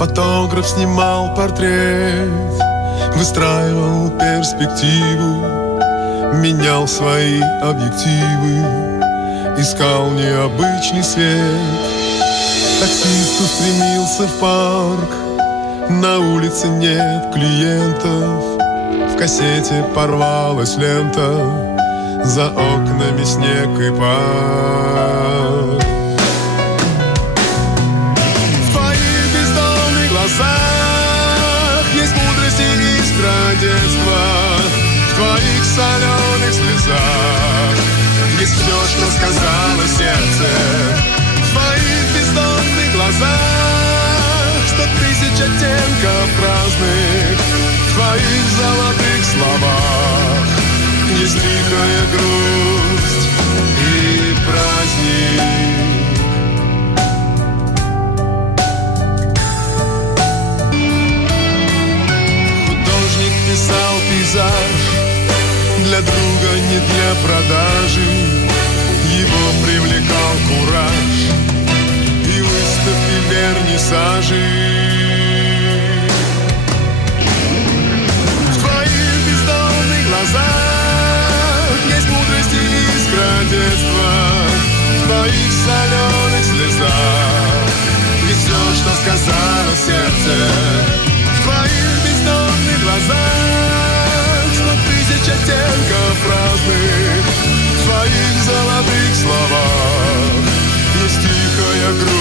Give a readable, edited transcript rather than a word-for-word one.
Фотограф снимал портрет, выстраивал перспективу, менял свои объективы, искал необычный свет. Таксист устремился в парк, на улице нет клиентов, в кассете порвалась лента, за окнами снег и пар. В твоих бездомных глазах есть мудрость и искра детства, в твоих соленых слезах есть все, что сказала сердце. В твоих бездомных глазах 100 000 оттенков разных, в твоих золотых словах есть тихая грусть и праздник. Художник писал пейзаж для друга, не для продажи. Его привлекал кураж и выставки вернисажи. В твоих бездомных глазах есть мудрость и искра детства, в твоих соленых слезах есть все, что сказала сердце. В твоих бездомных глазах 100 000 оттенков разных, в твоих золотых словах есть тихая грусть